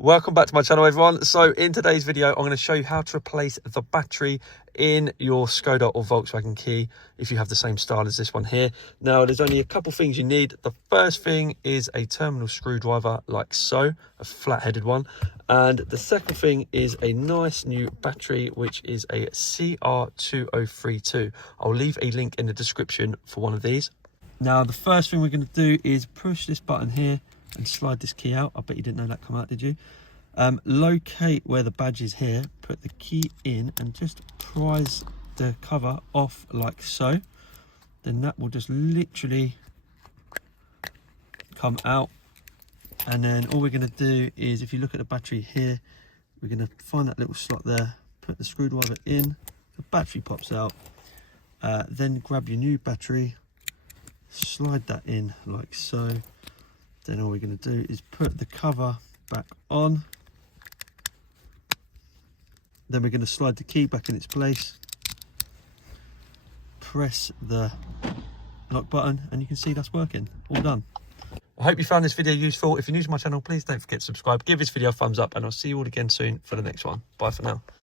Welcome back to my channel, everyone. So in today's video, I'm going to show you how to replace the battery in your Skoda or Volkswagen Key if you have the same style as this one here. Now, there's only a couple things you need. The first thing is a terminal screwdriver like so, a flat-headed one. And the second thing is a nice new battery, which is a CR2032. I'll leave a link in the description for one of these. Now, the first thing we're going to do is push this button here and slide this key out. I bet you didn't know that come out, did you? Locate where the badge is here, put the key in and just prise the cover off like so. Then that will just literally come out. And then all we're going to do is, if you look at the battery here, we're going to find that little slot there, put the screwdriver in, the battery pops out, then grab your new battery, slide that in like so. Then all we're going to do is put the cover back on. Then we're going to slide the key back in its place. Press the lock button and you can see that's working. All done. I hope you found this video useful. If you're new to my channel, please don't forget to subscribe. Give this video a thumbs up and I'll see you all again soon for the next one. Bye for now.